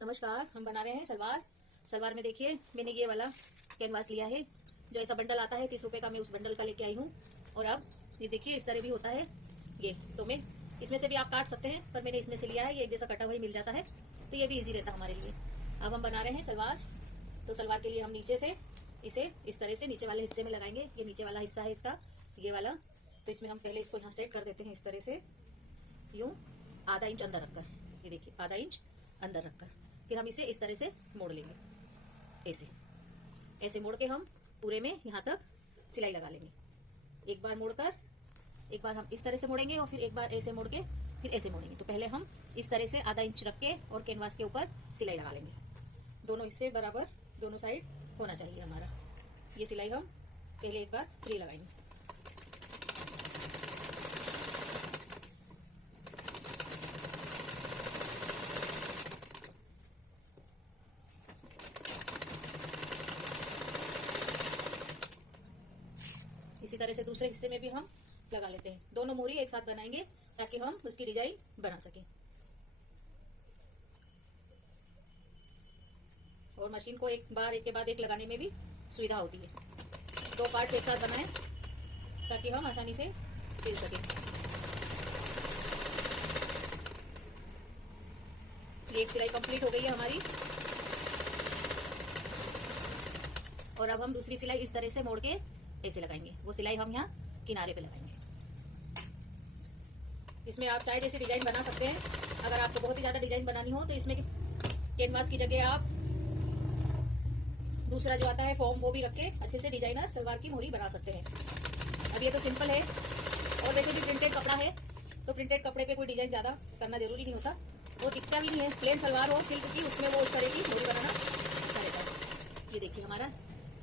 नमस्कार। हम बना रहे हैं सलवार। सलवार में देखिए मैंने ये वाला कैनवास लिया है, जो ऐसा बंडल आता है 30 रुपए का, मैं उस बंडल का लेके आई हूँ। और अब ये देखिए इस तरह भी होता है ये, तो मैं इसमें से भी आप काट सकते हैं, पर मैंने इसमें से लिया है, ये एक जैसा कटा हुआ ही मिल जाता है, तो ये भी ईजी रहता है हमारे लिए। अब हम बना रहे हैं सलवार। तो सलवार के लिए हम नीचे से इसे इस तरह से नीचे वाले हिस्से में लगाएंगे। ये नीचे वाला हिस्सा है इसका, ये वाला। तो इसमें हम पहले इसको यहाँ सेट कर देते हैं इस तरह से, यूं आधा इंच अंदर रखकर। ये देखिए आधा इंच अंदर रखकर फिर हम इसे इस तरह से मोड़ लेंगे। ऐसे ऐसे मोड़ के हम पूरे में यहाँ तक सिलाई लगा लेंगे। एक बार मोड़कर एक बार हम इस तरह से मोड़ेंगे और फिर एक बार ऐसे मोड़ के फिर ऐसे मोड़ेंगे। तो पहले हम इस तरह से आधा इंच रख के और कैनवास के ऊपर सिलाई लगा लेंगे। दोनों हिस्से बराबर दोनों साइड होना चाहिए हमारा। ये सिलाई हम पहले एक बार फ्री लगाएंगे। इसी तरह से दूसरे हिस्से में भी हम लगा लेते हैं। दोनों मोहरी एक साथ बनाएंगे ताकि हम उसकी डिजाइन बना सकें। और मशीन को एक बार एक के बाद एक लगाने में भी सुविधा होती है। दो पार्ट्स एक साथ बनाएं ताकि हम आसानी से सिल सकें। ये एक सिलाई कंप्लीट हो गई है हमारी। और अब हम दूसरी सिलाई इस तरह से मोड़ के ऐसे लगाएंगे। वो सिलाई हम यहाँ किनारे पे लगाएंगे। इसमें आप चाहे जैसे डिजाइन बना सकते हैं। अगर आपको बहुत ही ज्यादा डिजाइन बनानी हो तो इसमें कैनवास की जगह आप दूसरा जो आता है फॉर्म वो भी रख के अच्छे से डिजाइनर सलवार की मोहरी बना सकते हैं। अब ये तो सिंपल है, और वैसे भी प्रिंटेड कपड़ा है, तो प्रिंटेड कपड़े पे कोई डिजाइन ज्यादा करना जरूरी नहीं होता, वो दिखता भी नहीं है। प्लेन सलवार हो सिल्क की, उसमें वो उस तरह की मोहरी बनाना अच्छा रहता है। ये देखिए हमारा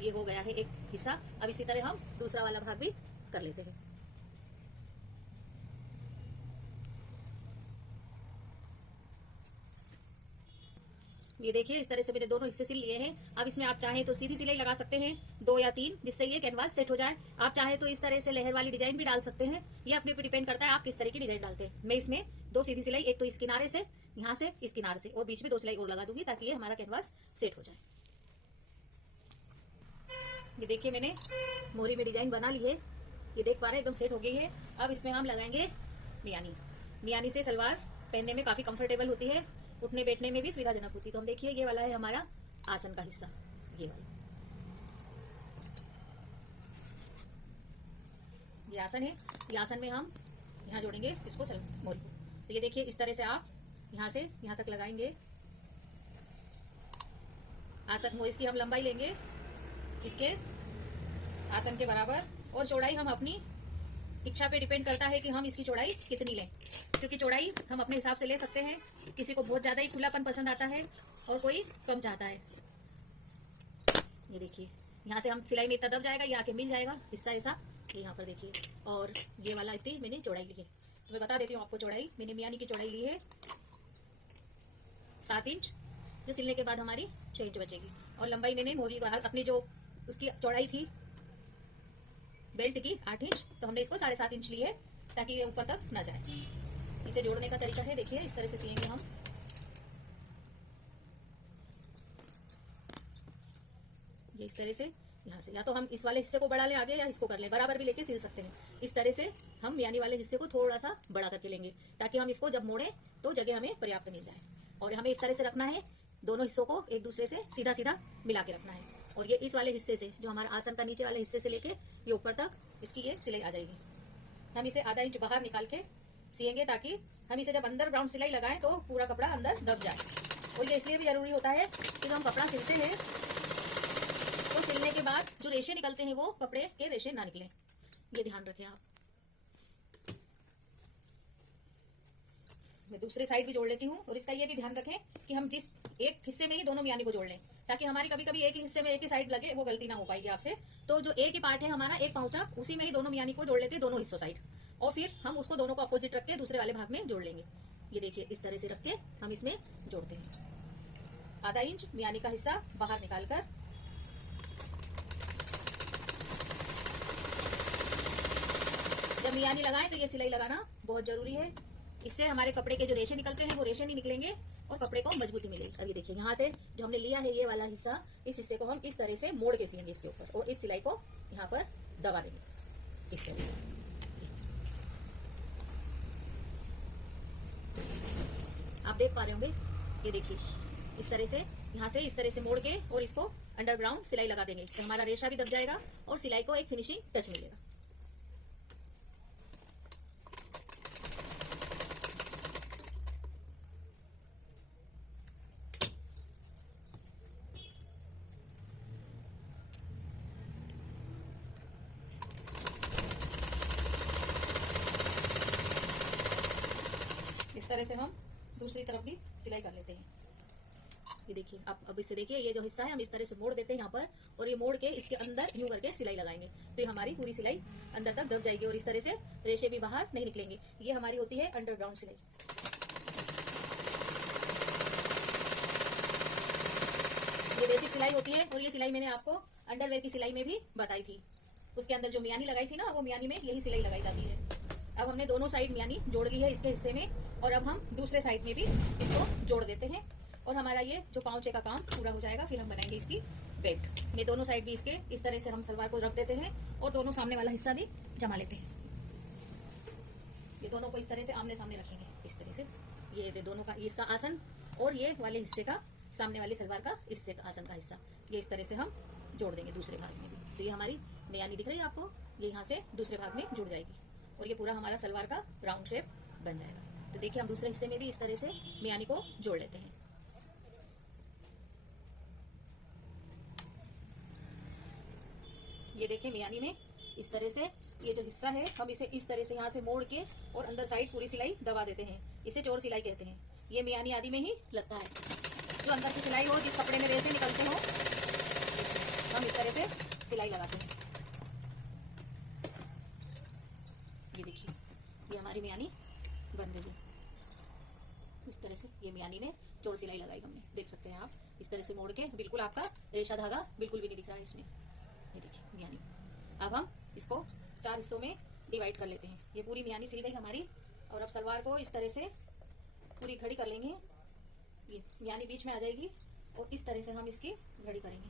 ये हो गया है एक हिस्सा। अब इसी तरह हम दूसरा वाला भाग भी कर लेते हैं। ये देखिए इस तरह से मैंने दोनों हिस्से सिल लिए हैं। अब इसमें आप चाहें तो सीधी सिलाई लगा सकते हैं 2 या 3, जिससे ये कैनवास सेट हो जाए। आप चाहें तो इस तरह से लहर वाली डिजाइन भी डाल सकते हैं। ये अपने पे डिपेंड करता है आप किस तरह की डिजाइन डालते हैं। मैं इसमें 2 सीधी सिलाई, एक तो इस किनारे से, यहाँ से इस किनारे से, और बीच में 2 सिलाई और लगा दूंगी ताकि ये हमारा कैनवास सेट हो जाए। ये देखिए मैंने मोहरी में डिजाइन बना ली है, ये देख पा रहे हैं एकदम सेट हो गई है। अब इसमें हम लगाएंगे मियानी। मियानी से सलवार पहनने में काफी कंफर्टेबल होती है, उठने बैठने में भी सुविधाजनक होती है। तो हम देखिए ये वाला है हमारा आसन का हिस्सा, ये वाला ये आसन है। ये आसन में हम यहाँ जोड़ेंगे इसको मोहरी को। तो ये देखिए इस तरह से आप यहाँ से यहाँ तक लगाएंगे। आसन मोहरी की हम लंबाई लेंगे इसके आसन के बराबर, और चौड़ाई हम अपनी इच्छा पे डिपेंड करता है कि हम इसकी चौड़ाई कितनी लें, क्योंकि चौड़ाई हम अपने हिसाब से ले सकते हैं। किसी को बहुत ज्यादा ही खुलापन पसंद आता है और कोई कम चाहता है। ये देखिए यहाँ से हम सिलाई में इतना दब जाएगा, ये आके मिल जाएगा हिस्सा ऐसा, ये यहाँ पर देखिए। और ये वाला इतनी मैंने चौड़ाई ली है, तो मैं बता देती हूँ आपको चौड़ाई। मैंने मियानी की चौड़ाई ली है 7 इंच, जो सिलने के बाद हमारी 6 इंच बचेगी। और लंबाई मैंने मोहरी को अपनी जो उसकी चौड़ाई थी बेल्ट की 8 इंच, तो हमने इसको 7.5 इंच ली है ताकि ये ऊपर तक ना जाए। इसे जोड़ने का तरीका है, देखिए इस तरह से सिलेंगे हम। ये इस तरह से यहाँ से, या तो हम इस वाले हिस्से को बढ़ा लें आगे, या इसको कर लें, बराबर भी लेके सिल सकते हैं। इस तरह से हम यानी वाले हिस्से को थोड़ा सा बड़ा करके लेंगे ताकि हम इसको जब मोड़े तो जगह हमें पर्याप्त मिल जाए। और हमें इस तरह से रखना है, दोनों हिस्सों को एक दूसरे से सीधा सीधा मिला के रखना है। और ये इस वाले हिस्से से, जो हमारा आसन का नीचे वाले हिस्से से लेके ये ऊपर तक इसकी ये सिलाई आ जाएगी। हम इसे आधा इंच बाहर निकाल के सिएंगे ताकि हम इसे जब अंदर राउंड सिलाई लगाएं तो पूरा कपड़ा अंदर दब जाए। और ये इसलिए भी जरूरी होता है कि जब हम कपड़ा सिलते हैं तो सिलने के बाद जो रेशे निकलते हैं वो कपड़े के रेशे ना निकलें, ये ध्यान रखें आप। मैं दूसरे साइड भी जोड़ लेती हूँ। और इसका ये भी ध्यान रखें कि हम जिस एक हिस्से में ही दोनों मियानी को जोड़ लें, ताकि हमारी कभी कभी एक ही हिस्से में एक ही साइड लगे, वो गलती ना हो पाएगी आपसे। तो जो एक ही पार्ट है हमारा, एक पहुंचा, उसी में ही दोनों मियानी को जोड़ लेते हैं, दोनों हिस्सों साइड, और फिर हम उसको दोनों को अपोजिट रख के दूसरे वाले भाग में जोड़ लेंगे। ये देखिए इस तरह से रख के हम इसमें जोड़ते हैं। आधा इंच मियानी का हिस्सा बाहर निकालकर जब मियानी लगाएं तो ये सिलाई लगाना बहुत जरूरी है। इससे हमारे कपड़े के जो रेशे निकलते हैं वो रेशे नहीं निकलेंगे, और कपड़े को मजबूती मिलेगी। अब ये देखिए यहाँ से जो हमने लिया है ये वाला हिस्सा, इस हिस्से को हम इस तरह से मोड़ के सिलेंगे इसके ऊपर और इस सिलाई को यहाँ पर दबा देंगे इस तरह से। आप देख पा रहे होंगे, ये देखिए इस तरह से यहाँ से इस तरह से मोड़ के और इसको अंडरग्राउंड सिलाई लगा देंगे तो हमारा रेशा भी दब जाएगा और सिलाई को एक फिनिशिंग टच मिलेगा। इस तरह से हम दूसरी तरफ भी सिलाई कर लेते हैं। ये देखिए आप अब इससे देखिए ये जो हिस्सा है हम इस तरह से मोड़ देते हैं यहाँ पर और ये मोड़ के इसके अंदर यूं करके सिलाई लगाएंगे तो ये हमारी पूरी सिलाई अंदर तक दब जाएगी और इस तरह से रेशे भी बाहर नहीं निकलेंगे। ये हमारी होती है अंडरग्राउंड सिलाई। ये बेसिक सिलाई होती है और ये सिलाई मैंने आपको अंडरवेयर की सिलाई में भी बताई थी। उसके अंदर जो मियानी लगाई थी ना, वो मियानी में यही सिलाई लगाई जाती है। अब हमने दोनों साइड मियानी जोड़ ली है इसके हिस्से में और अब हम दूसरे साइड में भी इसको जोड़ देते हैं और हमारा ये जो पांचे का काम पूरा हो जाएगा। फिर हम बनाएंगे इसकी बेल्ट। ये दोनों साइड भी इसके इस तरह से हम सलवार को रख देते हैं और दोनों सामने वाला हिस्सा भी जमा लेते हैं। ये दोनों को इस तरह से आमने सामने रखेंगे इस तरह से। ये दोनों का इसका आसन और ये वाले हिस्से का सामने वाली सलवार का इससे का आसन का हिस्सा ये इस तरह से हम जोड़ देंगे दूसरे भाग में भी। तो ये हमारी मियानी दिख रही है आपको, ये यहाँ से दूसरे भाग में जुड़ जाएगी और ये पूरा हमारा सलवार का राउंड शेप बन जाएगा। तो देखिए हम दूसरे हिस्से में भी इस तरह से मियानी को जोड़ लेते हैं। ये देखिए मियानी में इस तरह से ये जो हिस्सा है हम इसे इस तरह से यहाँ से मोड़ के और अंदर साइड पूरी सिलाई दबा देते हैं। इसे चोर सिलाई कहते हैं। ये मियानी आदि में ही लगता है। जो अंदर की सिलाई हो, जिस कपड़े में रेशे निकलते हो, हम इस तरह से सिलाई लगाते हैं। ये देखिए ये हमारी मियानी बन गई है इस तरह से। ये मियानी में चोर सिलाई लगाई हमने, देख सकते हैं आप इस तरह से मोड़ के। बिल्कुल आपका रेशा धागा बिल्कुल भी नहीं दिख रहा है इसमें। ये देखिए मियानी। अब हम इसको 4 हिस्सों में डिवाइड कर लेते हैं। ये पूरी मियानी सिल गई हमारी और अब सलवार को इस तरह से पूरी घड़ी कर लेंगे। ये मियानी बीच में आ जाएगी और इस तरह से हम इसकी घड़ी करेंगे।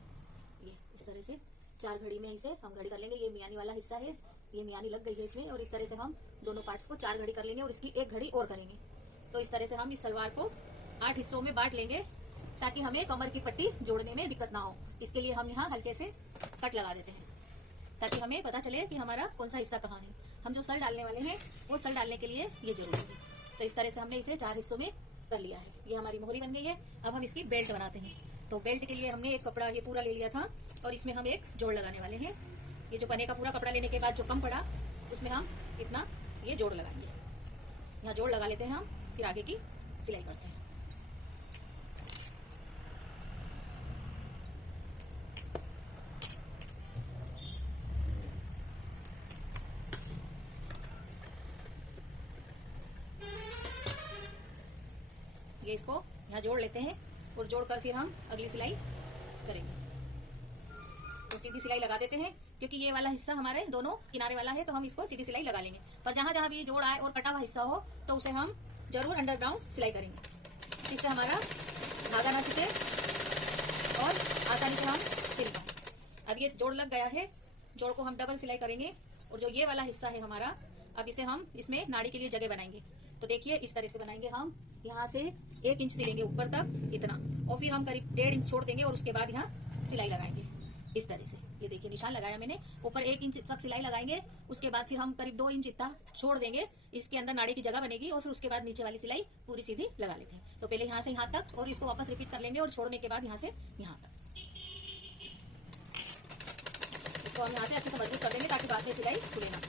ये इस तरह से 4 घड़ी में इसे हम घड़ी कर लेंगे। ये मियानी वाला हिस्सा है, ये मियानी लग गई है इसमें और इस तरह से हम दोनों पार्ट्स को 4 घड़ी कर लेंगे और इसकी 1 घड़ी और करेंगे। तो इस तरह से हम इस सलवार को 8 हिस्सों में बांट लेंगे ताकि हमें कमर की पट्टी जोड़ने में दिक्कत ना हो। इसके लिए हम यहाँ हल्के से कट लगा देते हैं ताकि हमें पता चले कि हमारा कौन सा हिस्सा कहाँ है। हम जो सल डालने वाले हैं वो सल डालने के लिए ये जरूरी है। तो इस तरह से हमने इसे 4 हिस्सों में कर लिया है। ये हमारी मोहरी बन गई है। अब हम इसकी बेल्ट बनाते हैं। तो बेल्ट के लिए हमने एक कपड़ा ये पूरा ले लिया था और इसमें हम एक जोड़ लगाने वाले हैं। ये जो पने का पूरा कपड़ा लेने के बाद जो कम पड़ा उसमें हम इतना ये जोड़ लगाएंगे। यहाँ जोड़ लगा लेते हैं हम, फिर आगे की सिलाई करते हैं। ये इसको यहाँ जोड़ लेते हैं और जोड़कर फिर हम अगली सिलाई करेंगे। तो सीधी सिलाई लगा देते हैं क्योंकि ये वाला हिस्सा हमारे दोनों किनारे वाला है तो हम इसको सीधी सिलाई लगा लेंगे। पर जहाँ जहाँ भी जोड़ आए और कटा हुआ हिस्सा हो तो उसे हम जरूर अंडरग्राउंड सिलाई करेंगे। इससे हमारा धागा ना खींचे और आसानी से हम सिल पाए। अब ये जोड़ लग गया है, जोड़ को हम डबल सिलाई करेंगे और जो ये वाला हिस्सा है हमारा, अब इसे हम इसमें नाड़ी के लिए जगह बनाएंगे। तो देखिए इस तरह से बनाएंगे हम। यहाँ से 1 इंच सिलेंगे ऊपर तक इतना और फिर हम करीब 1.5 इंच छोड़ देंगे और उसके बाद यहाँ सिलाई लगाएंगे इस तरह से। ये देखिए निशान लगाया मैंने, ऊपर 1 इंच तक सिलाई लगाएंगे। उसके बाद फिर हम करीब 2 इंच इतना छोड़ देंगे, इसके अंदर नाड़ी की जगह बनेगी और फिर उसके बाद नीचे वाली सिलाई पूरी सीधी लगा लेते हैं। तो पहले यहाँ से यहाँ तक और इसको वापस रिपीट कर लेंगे और छोड़ने के बाद यहाँ से यहाँ तक। इसको हम यहाँ से अच्छे से मजबूत कर देंगे ताकि बाद में सिलाई खुले ना।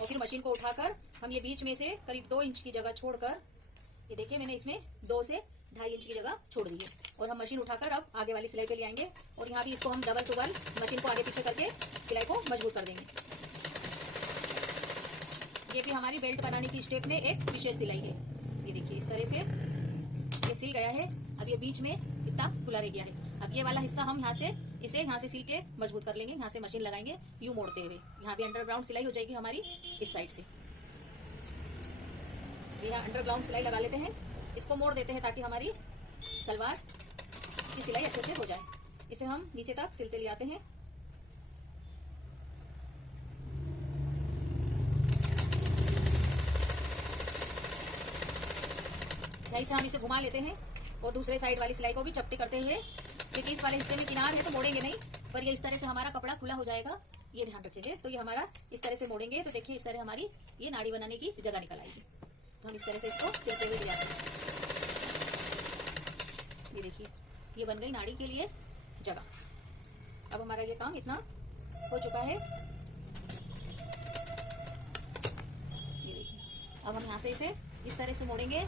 और फिर मशीन को उठाकर हम ये बीच में से करीब 2 इंच की जगह छोड़कर, ये देखिए मैंने इसमें 2 से 2.5 इंच की जगह छोड़ दी है और हम मशीन उठाकर अब आगे वाली सिलाई पे ले आएंगे और यहाँ भी इसको हम डबल टू डबल मशीन को आगे पीछे करके सिलाई को मजबूत कर देंगे। ये भी हमारी बेल्ट बनाने की स्टेप में एक विशेष सिलाई है। ये देखिए इस तरह से ये सिल गया है। अब ये बीच में इतना खुला रह गया है। अब ये वाला हिस्सा हम इसे यहाँ से सिल के मजबूत कर लेंगे। यहाँ से मशीन लगाएंगे यूं मोड़ते हुए। यहाँ भी अंडरग्राउंड सिलाई हो जाएगी हमारी इस साइड से। यहाँ अंडरग्राउंड सिलाई लगा लेते हैं इसको मोड़ देते हैं ताकि हमारी सलवार की सिलाई अच्छे से हो जाए। इसे हम नीचे तक सिलते ले आते हैं। यहीं से हम इसे घुमा लेते हैं और दूसरे साइड वाली सिलाई को भी चपटी करते हुए, क्योंकि इस वाले हिस्से में किनार है तो मोड़ेंगे नहीं, पर ये इस तरह से हमारा कपड़ा खुला हो जाएगा, ये ध्यान रखिए। तो ये हमारा इस तरह से मोड़ेंगे तो देखिए इस तरह हमारी ये नाड़ी बनाने की जगह निकल आएगी। तो हम इस तरह से इसको सिलते हुए जाते हैं। ये देखिए ये बन गई नाड़ी के लिए जगह। अब हमारा ये काम इतना हो चुका है। ये देखिए अब हम यहाँ से इसे इस तरह से मोड़ेंगे,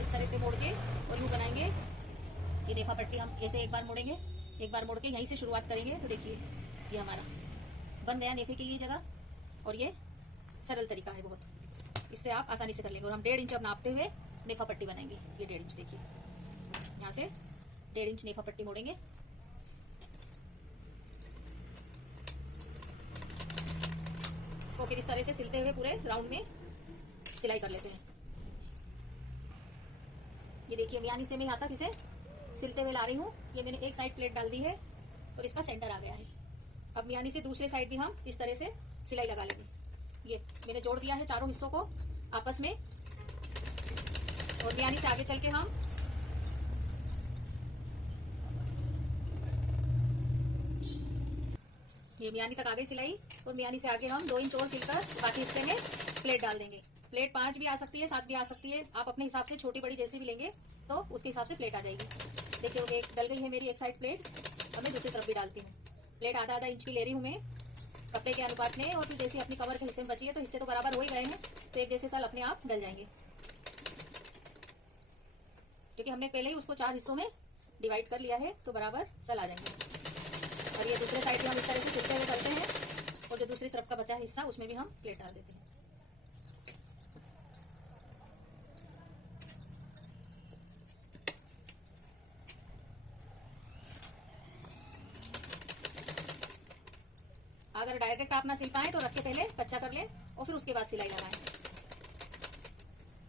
इस तरह से मोड़ के और यूं बनाएंगे। ये नेफा पट्टी हम ऐसे एक बार मोड़ेंगे, एक बार मोड़ के यहीं से शुरुआत करेंगे। तो देखिए ये हमारा बन गया नेफे के लिए जगह, और ये सरल तरीका है बहुत, इससे आप आसानी से कर लेंगे। और हम 1.5 इंच अब नापते हुए नेफा पट्टी बनाएंगे। ये 1.5 इंच देखिए, यहाँ से 1.5 इंच नेफा पट्टी मोड़ेंगे। इसको फिर इस तरह से सिलते हुए पूरे राउंड में सिलाई कर लेते हैं। ये देखिए मियानी से मैं यहाँ तक इसे सिलते हुए ला रही हूँ। ये मैंने एक साइड प्लेट डाल दी है और इसका सेंटर आ गया है। अब मियानी से दूसरे साइड भी हम इस तरह से सिलाई लगा लेंगे। ये मैंने जोड़ दिया है चारों हिस्सों को आपस में, और मियानी से आगे चल के हम ये मियानी तक आ गई सिलाई, और मियानी से आगे हम 2 इंच और सिलकर बाकी हिस्से में प्लेट डाल देंगे। प्लेट 5 भी आ सकती है, 7 भी आ सकती है, आप अपने हिसाब से छोटी बड़ी जैसी भी लेंगे तो उसके हिसाब से प्लेट आ जाएगी। देखिए वो एक डल गई है मेरी एक साइड प्लेट। अब मैं दूसरी तरफ भी डालती हूँ। प्लेट आधा इंच की ले रही हूँ मैं कपड़े के अनुपात में, और फिर जैसे अपनी कवर के हिस्से में बची है तो हिस्से तो बराबर हो ही गए हैं, तो एक जैसे साल अपने आप डल जाएंगे, क्योंकि हमने पहले ही उसको 4 हिस्सों में डिवाइड कर लिया है, तो बराबर सल आ जाएंगे। और ये दूसरे साइड भी हम इस तरह से सिलते हुए करते हैं, और जो दूसरी तरफ का बचा हिस्सा उसमें भी हम प्लेट डाल देते हैं। अगर डायरेक्ट आप ना सिल पाए तो रख के पहले कच्चा कर ले और फिर उसके बाद सिलाई लगाएं।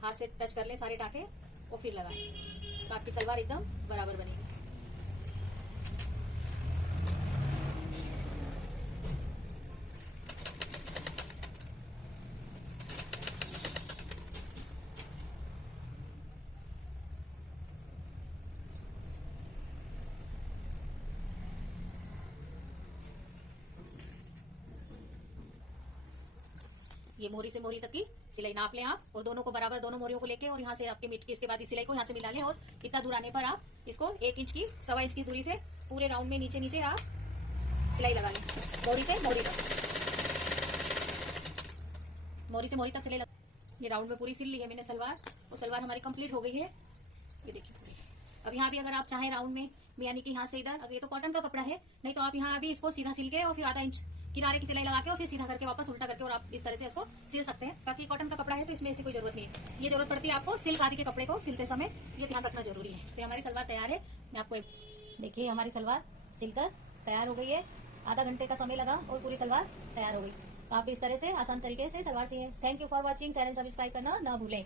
हाथ से टच कर ले सारे टाके और फिर लगाएं, तो आपकी सलवार एकदम बराबर बनेगी। ये मोहरी से मोहरी तक की सिलाई नाप लें आप, और दोनों को बराबर दोनों मोहरियों को लेके और यहाँ से आपके मिट के इसके बाद इस सिलाई को यहाँ से मिला लें, और इतना दूर आने पर आप इसको 1 इंच की 1.25 इंच की दूरी से पूरे राउंड में नीचे नीचे आप सिलाई लगा लें, मोहरी से मोहरी तक, मोहरी से मोहरी तक सिलाई ये राउंड में पूरी सिल ली है मैंने सलवार, और सलवार हमारी कंप्लीट हो गई है। ये देखिए पूरी। अब यहाँ भी अगर आप चाहें राउंड में मियानी की यहाँ से इधर, अगर ये तो कॉटन का कपड़ा है, नहीं तो आप यहाँ भी इसको सीधा सिल के और फिर 1/2 इंच किनारे की सिलाई लगा के और फिर सीधा करके वापस उल्टा करके और आप इस तरह से इसको सिल सकते हैं। बाकी कॉटन का कपड़ा है तो इसमें ऐसी कोई जरूरत नहीं है। ये जरूरत पड़ती है आपको सिल्क आदि के कपड़े को सिलते समय, ये ध्यान रखना जरूरी है। तो हमारी सलवार तैयार है। मैं आपको देखिए हमारी सलवार सिलकर तैयार हो गई है। आधा घंटे का समय लगा और पूरी सलवार तैयार हो गई। तो आप इस तरह से आसान तरीके से सलवार सिए। Thank you for watching. Channel subscribe करना ना भूलें।